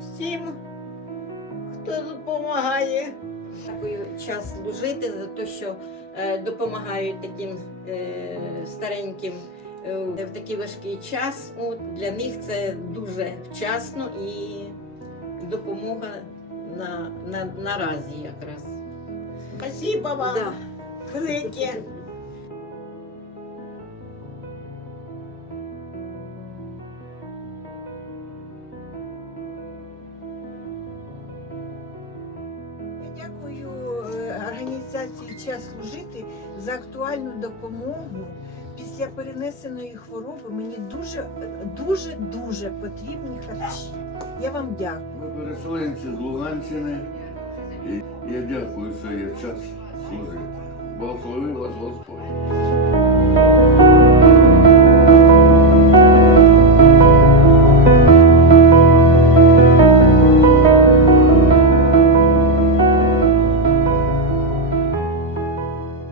всім, хто допомагає. Такий час служити за те, що е, допомагають таким е, стареньким е, в такий важкий час. От, для них це дуже вчасно і допомога на, на, наразі якраз. Спасибо вам Да. велике. Організації Час служити за актуальну допомогу. Після перенесеної хвороби мені дуже, дуже, дуже потрібні харчі. Я вам дякую. Ми переселенці з Луганщини. Я дякую, що є час служити. Благослови вас Господь.